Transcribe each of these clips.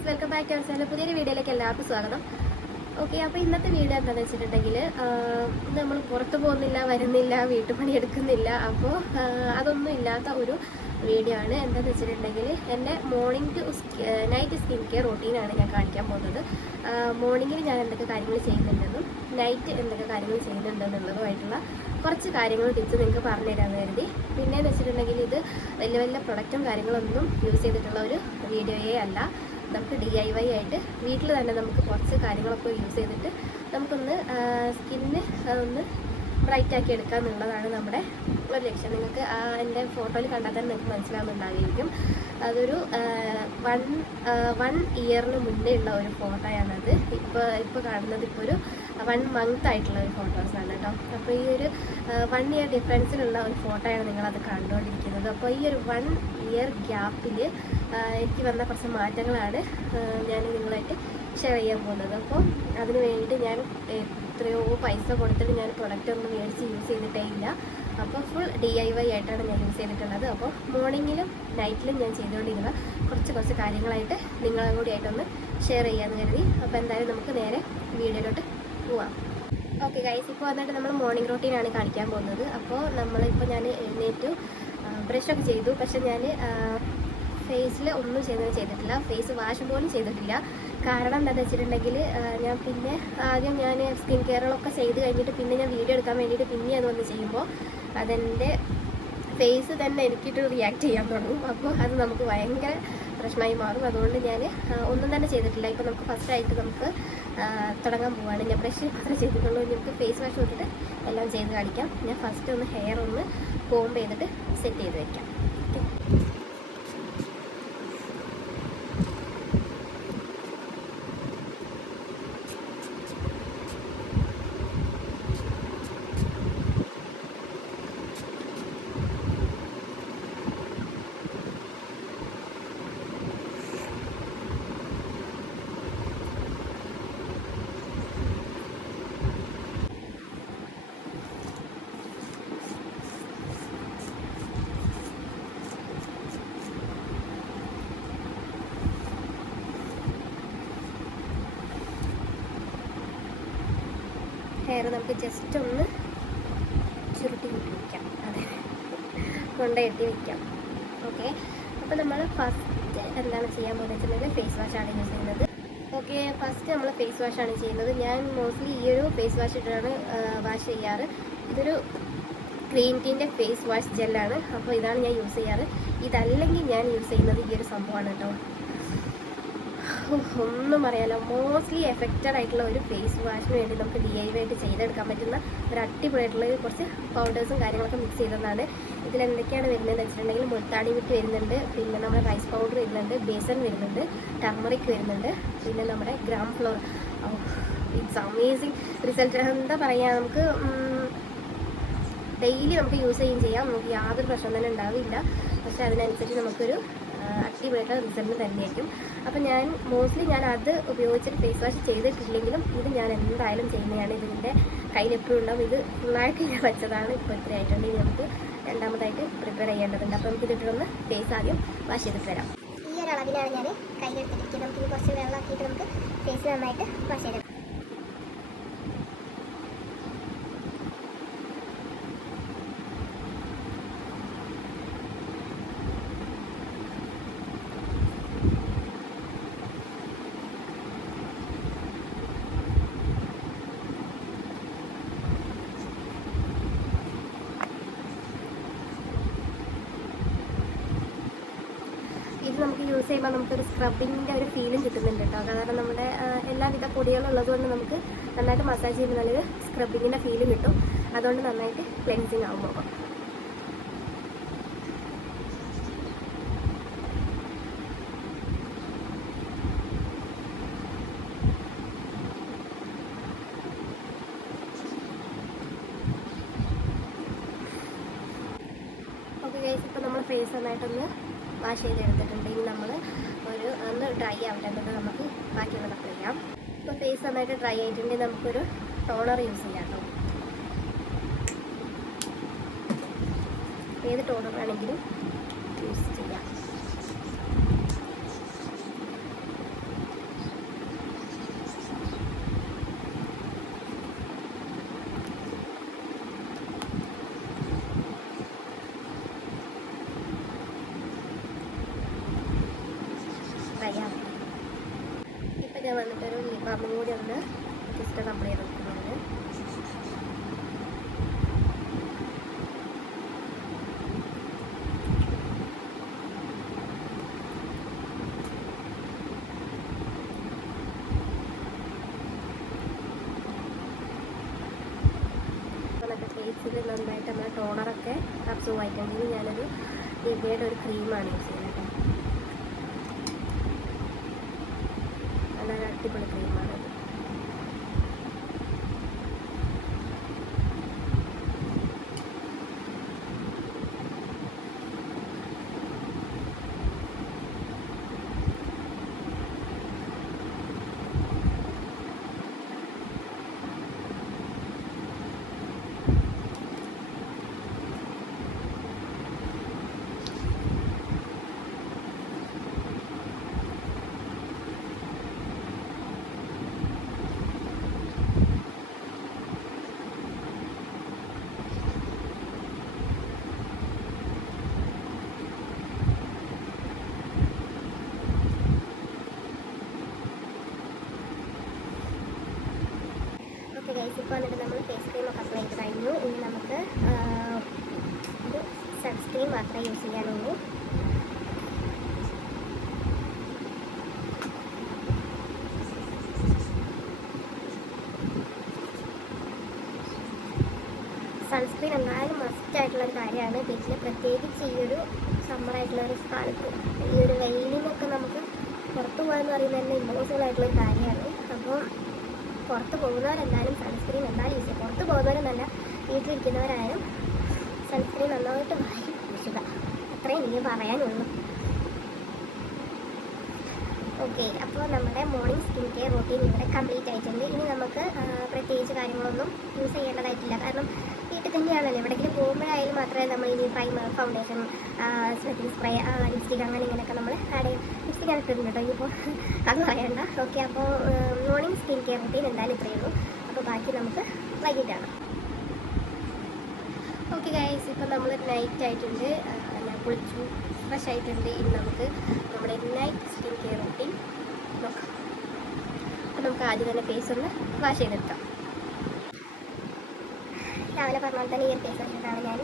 Guys welcome back to our പുതിയൊരു വീഡിയോയിലേക്ക് എല്ലാവർക്കും സ്വാഗതം. ഓക്കെ അപ്പോൾ ഇന്നത്തെ വീഡിയോ എന്താണെന്ന് വെച്ചിട്ടുണ്ടെങ്കിൽ നമ്മൾ പുറത്ത് പോകുന്നില്ല വരുന്നില്ല വീട്ടുപണി എടുക്കുന്നില്ല അപ്പോൾ അതൊന്നും ഇല്ലാത്ത ഒരു വീഡിയോ ആണ്. എന്താണെന്ന് വെച്ചിട്ടുണ്ടെങ്കിൽ എന്റെ morning to night skin care റൊട്ടീനാണ് ഞാൻ കാണിക്കാൻ പോകുന്നത്. മോർണിംഗിൽ ഞാൻ എന്തൊക്കെ കാര്യങ്ങൾ ചെയ്യുന്നുണ്ടെന്നും നൈറ്റ് എന്തൊക്കെ കാര്യങ്ങൾ ചെയ്യുന്നുണ്ടെന്നുള്ളതുമായിട്ടുള്ള കുറച്ച് കാര്യങ്ങൾ ടിപ്സ് നിങ്ങൾക്ക് പറഞ്ഞു തരാൻ കരുതി. പിന്നെയെന്ന് വെച്ചിട്ടുണ്ടെങ്കിൽ ഇത് വലിയ വലിയ പ്രൊഡക്റ്റും കാര്യങ്ങളൊന്നും യൂസ് ചെയ്തിട്ടുള്ള ഒരു വീഡിയോയേ അല്ല. നമുക്ക് ഡി ഐ വൈ ആയിട്ട് വീട്ടിൽ തന്നെ നമുക്ക് കുറച്ച് കാര്യങ്ങളൊക്കെ യൂസ് ചെയ്തിട്ട് നമുക്കൊന്ന് സ്കിന്ന് ഒന്ന് ബ്രൈറ്റ് ആക്കി എടുക്കുക എന്നുള്ളതാണ് നമ്മുടെ ഒരു ലക്ഷ്യം. നിങ്ങൾക്ക് എന്റെ ഫോട്ടോയിൽ കണ്ടാൽ തന്നെ നിങ്ങൾക്ക് മനസ്സിലാവുന്നുണ്ടായിരിക്കും അതൊരു വൺ വൺ ഇയറിന് മുന്നേ ഉള്ള ഒരു ഫോട്ടോയാണത് ഇപ്പോൾ ഇപ്പോൾ കാണുന്നത് ഇപ്പോൾ ഒരു വൺ മന്ത് ആയിട്ടുള്ള ഒരു ഫോട്ടോസാണ് കേട്ടോ അപ്പോൾ ഈ ഒരു വൺ ഇയർ ഡിഫറൻസിലുള്ള ഒരു ഫോട്ടോയാണ് നിങ്ങളത് കണ്ടുകൊണ്ടിരിക്കുന്നത്. അപ്പോൾ ഈ ഒരു വൺ ഇയർ ഗ്യാപ്പിൽ എനിക്ക് വന്ന കുറച്ച് മാറ്റങ്ങളാണ് ഞാൻ നിങ്ങളായിട്ട് ഷെയർ ചെയ്യാൻ പോകുന്നത്. അപ്പോൾ അതിന് വേണ്ടിയിട്ട് ഞാൻ എത്രയോ പൈസ കൊടുത്തിട്ട് ഞാൻ പ്രൊഡക്റ്റ് ഒന്നും മേടിച്ച് യൂസ് ചെയ്തിട്ടേ ഇല്ല. അപ്പോൾ ഫുൾ ഡി ഐ വൈ ആയിട്ടാണ് ഞാൻ യൂസ് ചെയ്തിട്ടുള്ളത്. അപ്പോൾ മോർണിംഗിലും നൈറ്റിലും ഞാൻ ചെയ്തുകൊണ്ടിരുന്ന കുറച്ച് കുറച്ച് കാര്യങ്ങളായിട്ട് നിങ്ങളും കൂടി ആയിട്ടൊന്ന് ഷെയർ ചെയ്യാമെന്ന് കരുതി. അപ്പോൾ എന്തായാലും നമുക്ക് നേരെ വീഡിയോയിലോട്ട് പോവാം. ഓക്കെ ഗൈസ് ഇപ്പോൾ വന്നിട്ട് നമ്മൾ മോർണിംഗ് റൊട്ടീനാണ് കാണിക്കാൻ പോകുന്നത്. അപ്പോൾ നമ്മളിപ്പോൾ ഞാൻ എഴുന്നേറ്റു. ബ്രഷൊക്കെ ചെയ്തു. പക്ഷെ ഞാൻ ഫേസിൽ ഒന്നും ചെയ്യുന്നത് ചെയ്തിട്ടില്ല. ഫേസ് വാഷ് പോലും ചെയ്തിട്ടില്ല. കാരണം എന്താണെന്ന് വെച്ചിട്ടുണ്ടെങ്കിൽ ഞാൻ പിന്നെ ആദ്യം ഞാൻ സ്കിൻ കെയറുകളൊക്കെ ചെയ്ത് കഴിഞ്ഞിട്ട് പിന്നെ ഞാൻ വീഡിയോ എടുക്കാൻ വേണ്ടിയിട്ട് പിന്നെ അത് വന്ന് ചെയ്യുമ്പോൾ അതെന്റെ ഫേസ് തന്നെ എനിക്കിട്ട് റിയാക്ട് ചെയ്യാൻ തുടങ്ങും. അപ്പോൾ അത് നമുക്ക് ഭയങ്കര പ്രശ്നമായി മാറും. അതുകൊണ്ട് ഞാൻ ഒന്നും തന്നെ ചെയ്തിട്ടില്ല. ഇപ്പോൾ നമുക്ക് ഫസ്റ്റ് ആയിട്ട് നമുക്ക് തുടങ്ങാൻ പോവാണ്. ഞാൻ ബ്രഷ് മാത്രമേ ചെയ്തിട്ടുള്ളൂ. നമുക്ക് ഫേസ് വാഷ് തൊട്ടിട്ട് എല്ലാം ചെയ്ത് കാണിക്കാം. ഞാൻ ഫസ്റ്റ് ഒന്ന് ഹെയർ ഒന്ന് കോംബ് ചെയ്തിട്ട് സെറ്റ് ചെയ്ത് വയ്ക്കാം ഓക്കെ ഹെയർ നമുക്ക് ജസ്റ്റ് ഒന്ന് ചുരുട്ടി കൂട്ടി വയ്ക്കാം അതെ. കൊണ്ടെത്തി വയ്ക്കാം ഓക്കെ അപ്പോൾ നമ്മൾ ഫസ്റ്റ് എന്താണ് ചെയ്യാൻ പോകുന്നത് ഫേസ് വാഷാണ് യൂസ് ചെയ്യുന്നത്. ഓക്കെ ഫസ്റ്റ് നമ്മൾ ഫേസ് വാഷാണ് ചെയ്യുന്നത്. ഞാൻ മോസ്റ്റ്ലി ഈ ഒരു ഫേസ് വാഷ് ഇട്ടാണ് വാഷ് ചെയ്യാറ്. ഇതൊരു ക്രീം ടീന്റെ ഫേസ് വാഷ് ജെല്ലാണ് അപ്പോൾ ഇതാണ് ഞാൻ യൂസ് ചെയ്യാറ്. ഇതല്ലെങ്കിൽ ഞാൻ യൂസ് ചെയ്യുന്നത് ഈ ഒരു സംഭവമാണ് കേട്ടോ. ഒന്നും അറിയാമല്ല മോസ്റ്റ്ലി എഫക്റ്റഡ് ആയിട്ടുള്ള ഒരു ഫേസ് വാഷിന് വേണ്ടി നമുക്ക് ഡി ഐ ആയിട്ട് ചെയ്തെടുക്കാൻ പറ്റുന്ന ഒരു അടിപൊളിയായിട്ടുള്ള കുറച്ച് പൗഡേഴ്സും കാര്യങ്ങളൊക്കെ മിക്സ് ചെയ്തതാണ്. ഇതിൽ എന്തൊക്കെയാണ് വരുന്നതെന്ന് വെച്ചിട്ടുണ്ടെങ്കിൽ മുൾത്താടി വിട്ട് വരുന്നുണ്ട്. പിന്നെ നമ്മുടെ റൈസ് പൗഡർ വരുന്നുണ്ട്. ബേസൺ വരുന്നുണ്ട്. ടർമറിക് വരുന്നുണ്ട്. പിന്നെ നമ്മുടെ gram flour it's amazing result എന്താ പറയുക നമുക്ക് ഡെയിലി നമുക്ക് യൂസ് ചെയ്യുകയും ചെയ്യാം. നമുക്ക് യാതൊരു പ്രശ്നം തന്നെ ഉണ്ടാവില്ല. പക്ഷേ അതിനനുസരിച്ച് നമുക്കൊരു അടിപൊളിയായിട്ടുള്ള റിസൾട്ട് തന്നെയായിരിക്കും. അപ്പോൾ ഞാൻ മോസ്റ്റ്ലി ഞാൻ അത് ഉപയോഗിച്ചിട്ട് ഫേസ് വാഷ് ചെയ്തിട്ടില്ലെങ്കിലും ഇത് ഞാൻ എന്തായാലും ചെയ്യുന്നതാണ്. ഇതിന്റെ കയ്യിൽ എപ്പോഴും ഉണ്ടാവും. ഇത് ഫുള്ളായിട്ട് ഞാൻ വെച്ചതാണ്. ഇപ്പോൾ ഇത്ര ആയിട്ടുണ്ട് ഇനി നമുക്ക് രണ്ടാമതായിട്ട് പ്രിപ്പയർ ചെയ്യേണ്ടതുണ്ട്. അപ്പോൾ നമുക്ക് ഇതിട്ടൊന്ന് ഫേസ് ആദ്യം വാഷ് ചെയ്തിട്ട് വരാം. ഈ ഒരു അളവിലാണ് ഞാൻ കയ്യിലെടുത്തിരിക്കുന്നത്. നമുക്ക് കുറച്ച് വെള്ളമാക്കിയിട്ട് നമുക്ക് ഫേസ് നന്നായിട്ട് വാഷ് ചെയ്തെടുക്കാം ഇത് നമുക്ക് യൂസ് ചെയ്യുമ്പോൾ നമുക്കൊരു സ്ക്രബിങ്ങിന്റെ ഒരു ഫീലും കിട്ടുന്നുണ്ട് കേട്ടോ. കാരണം നമ്മുടെ എല്ലാവിധ പൊടികളും ഉള്ളതുകൊണ്ട് നമുക്ക് നന്നായിട്ട് മസാജ് ചെയ്യുമ്പോൾ നല്ലൊരു സ്ക്രബിങ്ങിന്റെ ഫീലും കിട്ടും. അതുകൊണ്ട് നന്നായിട്ട് ക്ലെൻസിങ് ആവും മുഖം ഫേസ് നന്നായിട്ടൊന്ന് വാഷ് ചെയ്തെടുത്തിട്ടുണ്ട് നമ്മൾ ഒരു ഒന്ന് ഡ്രൈ ആവില്ല നമുക്ക് ബാക്കിയുള്ളത് അപ്ലൈ ചെയ്യാം. ഇപ്പോൾ ഫേസ് നന്നായിട്ട് ഡ്രൈ ആയിട്ടുണ്ടെങ്കിൽ നമുക്കൊരു ടോണർ യൂസ് ചെയ്യാം കേട്ടോ ഏത് ടോണർ വേണമെങ്കിലും യൂസ് ചെയ്യാം ഞാൻ ബാമും കൂടി ഒന്ന് ജസ്റ്റ് കൊടുക്കുന്നുണ്ട് നമുക്ക് ഫേസിൽ നന്നായിട്ട് നമ്മുടെ ടോണറൊക്കെ അബ്സോർവ് ആയിട്ടുണ്ടെങ്കിൽ ഞാനൊരു ദിവ്യയുടെ ഒരു ക്രീമാണ് യൂസ് ചെയ്യുന്നത് കേട്ടോ നല്ലൊരു അടിപൊളി ക്രീമാണ് ഇത് ഓക്കെ ഗൈസ് ഇപ്പോൾ വന്നിട്ട് നമ്മൾ ഫേസ് ക്രീം ഒക്കെ അപ്ലൈ ചെയ്ത് കഴിഞ്ഞു ഇനി നമുക്ക് ആ, ഒരു സൺസ്ക്രീൻ മാത്രമേ യൂസ് ചെയ്യാനുള്ളൂ. സൺസ്ക്രീൻ എന്നാലും മസ്റ്റ് ആയിട്ടുള്ള ഒരു കാര്യമാണ്. പിന്നെ പ്രത്യേകിച്ച് ഈ ഒരു സമ്മർ ആയിട്ടുള്ള ഒരു കാലത്ത് ഈ ഒരു വെയിലിനൊക്കെ നമുക്ക് പുറത്തു പോകാന്ന് പറയുന്നത് തന്നെ ഇമ്പോസിബിൾ ആയിട്ടുള്ള ഒരു കാര്യമാണ്. അപ്പോൾ പുറത്ത് പോകുന്നവരെന്തായാലും സൺസ്ക്രീൻ എന്തായാലും യൂസ് ചെയ്യും. പുറത്ത് പോകുന്നവരെന്നല്ല വീട്ടിലിരിക്കുന്നവരായാലും സൺസ്ക്രീൻ നന്നായിട്ട് വാരി അത്രയും എനിക്ക് പറയാനുള്ളൂ. ഓക്കെ അപ്പോൾ നമ്മുടെ മോർണിംഗ് സ്കിൻ കെയർ റൂട്ടീൻ ഇവിടെ കംപ്ലീറ്റ് ആയിട്ടുണ്ട്. ഇനി നമുക്ക് പ്രത്യേകിച്ച് കാര്യങ്ങളൊന്നും യൂസ് ചെയ്യേണ്ടതായിട്ടില്ല. കാരണം വീട്ടിൽ തന്നെയാണല്ലോ. എവിടെയെങ്കിലും പോകുമ്പോഴായാലും മാത്രമേ നമ്മൾ ഇനി primer foundation setting spray lipstick അങ്ങനെ ഇങ്ങനെയൊക്കെ നമ്മൾ ആഡ് ചെയ്യും ലിപ്സ്റ്റിക് ഇട്ടിട്ടുണ്ട് കേട്ടോ. ഇനിയിപ്പോൾ അത് പറയണ്ട. ഓക്കെ അപ്പോൾ മോർണിംഗ് സ്കിൻ കെയർ റൂട്ടീൻ എന്തായാലും ഇത്രയേ ഉള്ളൂ. അപ്പോൾ ബാക്കി നമുക്ക് വൈകിട്ടാണ് ഓക്കെ ഗൈസ് ഇപ്പോൾ നമ്മൾ നൈറ്റ് ആയിട്ടുണ്ട്. കുളിച്ചു ഫ്രഷ് ആയിട്ടുണ്ട് ഇനി നമുക്ക് നമ്മുടെ നൈറ്റ് സ്കിൻ കെയർ റൂട്ടീൻ നോക്കാം. അപ്പം നമുക്ക് ആദ്യം തന്നെ ഫേസ് ഒന്ന് വാഷ് ചെയ്തെടുക്കാം. രാവിലെ പറഞ്ഞാൽ തന്നെ ഈ ഒരു ഫേസ് വാഷ് ഞാൻ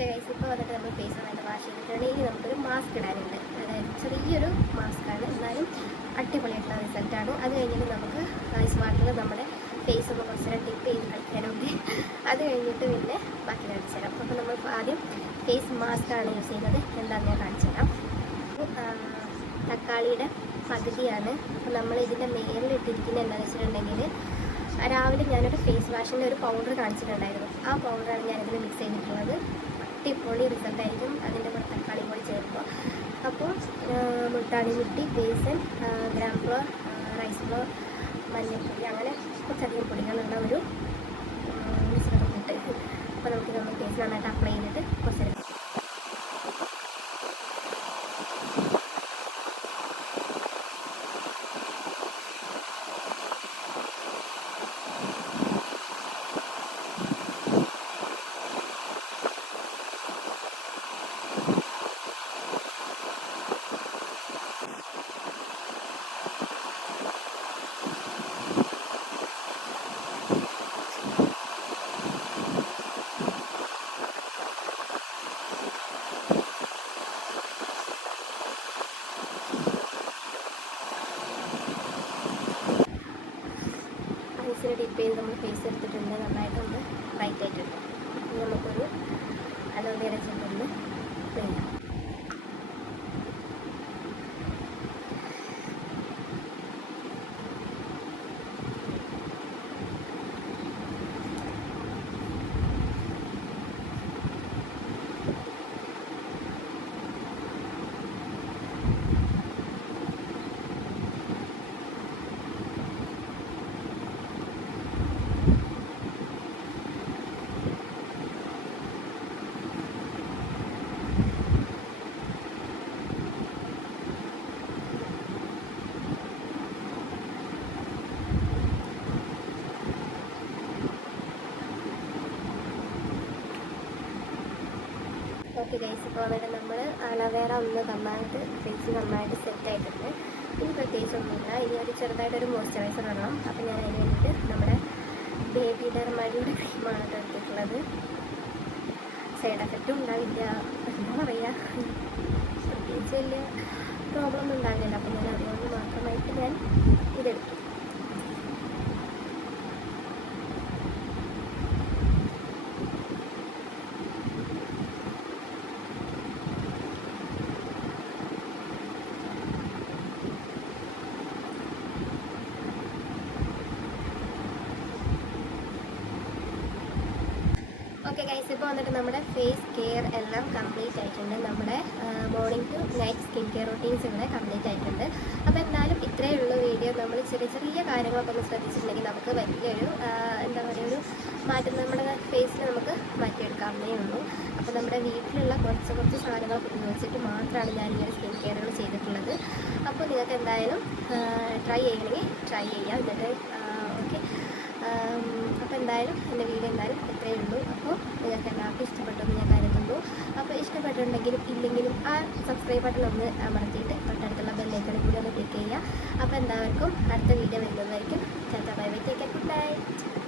ഓക്കെ ഗൈസ് ഇപ്പോൾ വന്നിട്ട് നമ്മൾ ഫേസ് നന്നായിട്ട് വാഷ് ചെയ്തിട്ടുണ്ട് ഇനി നമുക്കൊരു മാസ്ക് ഇടാനുണ്ട്. അതായത് ചെറിയൊരു മാസ്കാണ് എന്നാലും അടിപൊളിയായിട്ടുള്ള റിസൾട്ടാണ് അത് കഴിഞ്ഞിട്ട് നമുക്ക് ഐസ് വാട്ടറിൽ നമ്മുടെ ഫേസ് ഒന്ന് കുറച്ച് നേരം ടിപ്പ് ചെയ്ത് കളിക്കാനുണ്ട്. അത് കഴിഞ്ഞിട്ട് പിന്നെ ബാക്കി കാണിച്ചു തരാം അപ്പോൾ നമ്മൾ ആദ്യം ഫേസ് മാസ്കാണ് യൂസ് ചെയ്യുന്നത്. എന്താണെന്ന് ഞാൻ കാണിച്ചു തരാം. തക്കാളിയുടെ പകുതിയാണ്. അപ്പോൾ നമ്മൾ ഇതിന്റെ മേലിൽ ഇട്ടിരിക്കുന്നത് എന്താണെന്ന് വെച്ചിട്ടുണ്ടെങ്കിൽ രാവിലെ ഞാനൊരു ഫേസ് വാഷിന്റെ ഒരു പൗഡർ കാണിച്ചിട്ടുണ്ടായിരുന്നു. ആ പൗഡറാണ് ഞാനിതിൽ മിക്സ് ചെയ്തിട്ടുള്ളത്. അടിപൊളി റിസൾട്ട് ആയിരിക്കും അതിന്റെ കൂടെ തക്കാളി കൂടി ചേർക്കുക. അപ്പോൾ മുട്ടാണി മുട്ടി besan gram flour rice flour മഞ്ഞൾപ്പൊടി അങ്ങനെ കുറച്ചധികം പൊടികളുള്ള ഒരു മിശ്രിതം ഇട്ട് അപ്പോൾ നമുക്ക് നമ്മൾ ബേസ് നന്നായിട്ട് അപ്ലൈ ചെയ്തിട്ട് കുറച്ച് ടിപ്പ് ഡിപ്പ് ചെയ്ത് നമ്മൾ ഫേസ് എടുത്തിട്ടുണ്ട് നന്നായിട്ടൊന്ന് ബ്രൈറ്റ് ആയിട്ടുണ്ട്. നമുക്കൊരു അലോവേര ചെല്ലൊന്ന് ചെയ്യാം ഓക്കെ ഗൈസ് ഇപ്പോൾ അവിടെ നമ്മൾ അലവേറ ഒന്ന് നന്നായിട്ട് ഫേസ് നന്നായിട്ട് സെറ്റ് ആയിട്ടുണ്ട്. ഇനി പ്രത്യേകിച്ചൊന്നുമില്ല. ഇനി ഒരു ചെറുതായിട്ടൊരു മോയ്സ്ചറൈസർ ഇടണം. അപ്പോൾ ഞാൻ അതിന് വേണ്ടിയിട്ട് നമ്മുടെ ബേബി ഡർമാരിയുടെ ക്രീമാണ് എടുത്തിട്ടുള്ളത്. സൈഡ് എഫക്റ്റും ഉണ്ടാവില്ല. എന്താ പറയുക പ്രത്യേകിച്ച് വലിയ പ്രോബ്ലം ഒന്നും ഉണ്ടാവില്ല. അപ്പോൾ ഞാൻ അതുകൊണ്ട് മാത്രമായിട്ട് ഞാൻ ഇതെടുത്തു. ഓക്കെ ഗൈസ് ഇപ്പോൾ വന്നിട്ട് നമ്മുടെ ഫേസ് കെയർ എല്ലാം കംപ്ലീറ്റ് ആയിട്ടുണ്ട്. നമ്മുടെ morning to night skin care routines ഇവിടെ കംപ്ലീറ്റ് ആയിട്ടുണ്ട്. അപ്പോൾ എന്തായാലും ഇത്രയേ ഉള്ളൂ വീഡിയോ നമ്മൾ ചെറിയ ചെറിയ കാര്യങ്ങളൊക്കെ ഒന്ന് ശ്രദ്ധിച്ചിട്ടുണ്ടെങ്കിൽ നമുക്ക് വലിയൊരു എന്താ പറയുക ഒരു മാറ്റം നമ്മുടെ ഫേസിൽ നമുക്ക് മാറ്റിയെടുക്കാവുന്നേ ഉള്ളൂ. അപ്പോൾ നമ്മുടെ വീട്ടിലുള്ള കുറച്ച് കുറച്ച് സാധനങ്ങളൊക്കെ ഉപയോഗിച്ചിട്ട് മാത്രമാണ് ഞാൻ ഈ ഒരു സ്കിൻ കെയറുകൾ ചെയ്തിട്ടുള്ളത്. അപ്പോൾ നിങ്ങൾക്ക് എന്തായാലും ട്രൈ ചെയ്യണമെങ്കിൽ ട്രൈ ചെയ്യാം. എന്നിട്ട് അപ്പോൾ എന്തായാലും എന്റെ വീഡിയോ എന്തായാലും ഇത്രയേ ഉള്ളൂ. അപ്പോൾ നിങ്ങൾക്ക് എല്ലാവർക്കും ഇഷ്ടപ്പെട്ടെന്ന് ഞാൻ കരുതുന്നു. അപ്പോൾ ഇഷ്ടപ്പെട്ടിട്ടുണ്ടെങ്കിലും ഇല്ലെങ്കിലും ആ സബ്സ്ക്രൈബ് ബട്ടൺ ഒന്ന് അമർത്തിയിട്ട് തൊട്ടടുത്തുള്ള ബെല്ലൈക്കണിൽ കൂടി ഒന്ന് ക്ലിക്ക് ചെയ്യുക. അപ്പോൾ എല്ലാവർക്കും അടുത്ത വീഡിയോ വരുന്നതായിരിക്കും. ചേട്ടാ ബൈ ബൈ ടേക്ക് ഗുഡ്